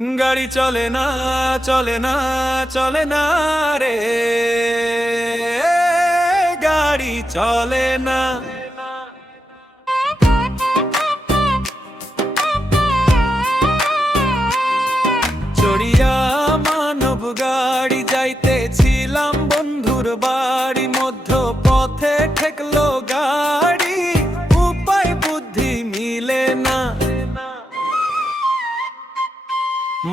গাড়ি চলে না, চলে না, চলে না রে, গাড়ি চলে না। চড়িয়া মানব গাড়ি যাইতেছিলাম বন্ধুর বাড়ি, মধ্য পথে ঠেকলো গাড়ি, উপায় বুদ্ধি মিলে না।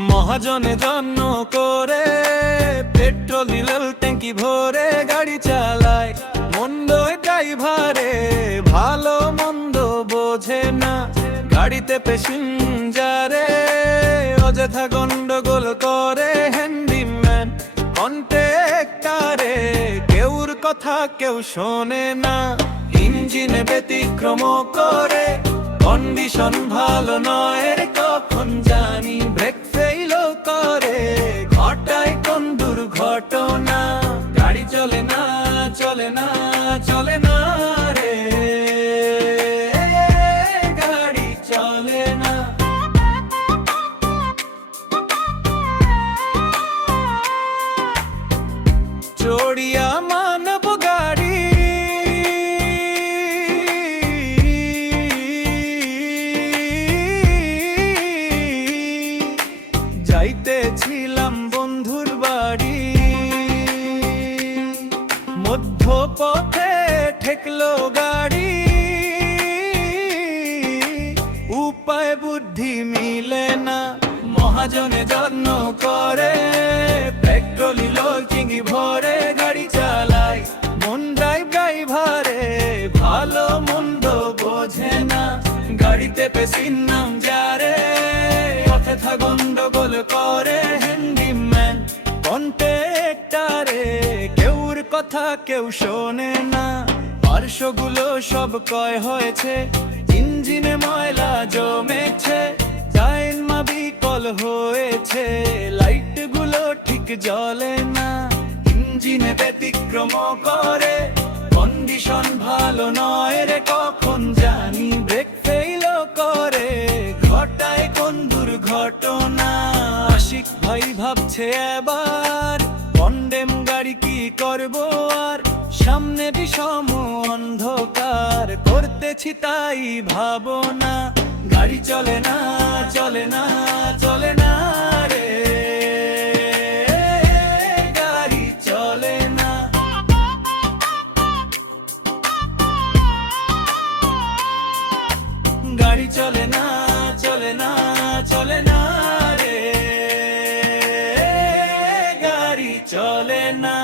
মহাজনে জন্য করে পেট্রোল দিল ট্যাঙ্কি ভরে গাড়ি চালায়, মন্দ ড্রাইভারে ভালো মন্দ বোঝে না। গাড়িতে প্যাসেঞ্জারে অযথা গন্ডগোল করে হ্যান্ডিম্যান কন্ট্রাক্টরে, কেউর কথা কেউ শোনে না। ইঞ্জিনে ব্যতিক্রম করে কন্ডিশন ভালো নয় রে, কখন জানি ব্রেক ফেইল করে, ঘটায় কোন দুর্ঘটনা। গাড়ি চলে না, চলে না, চলে না রে, গাড়ি চলে না। চড়িয়া মানব গাড়ি যাইতেছিলাম বন্ধুর বাড়ি, মধ্য পথে ঠেকলো গাড়ি, উপায় বুদ্ধি মিলে না। মহাজনে যত্ন করে পেট্রোল চিংড়ি ভরে গাড়ি চালায়, মন ড্রাইভারে ভালো মন্দ বোঝে না। গাড়িতে পেছিন নাম যারে অযথা গন্ডগোল করে হ্যান্ডিম্যান কন্ট্রাক্টরে, কেউর কথা কেউ শোনে না। পার্শ্বগুলো সব ক্ষয় হয়েছে, ইঞ্জিনে ময়লা জমেছে, টাইমা বিকল হয়েছে, লাইট গুলো ঠিক জ্বলে না। ইঞ্জিনে ব্যতিক্রম করে কন্ডিশন ভালো নয় রে, কখন জানি ব্রেক ফেইল করে, ঘটায় কোন দুর্ঘটনা। আশিক ভাই ভাবছে এবার কন্ডেম গাড়ি কি করব আর, সামনে বিষম অন্ধকার, করতেছি তাই ভাবনা। গাড়ি চলে না, চলে না, চলে না রে, গাড়ি চলে না। গাড়ি চলে না, চলে না, চলে না রে, গাড়ি চলে না।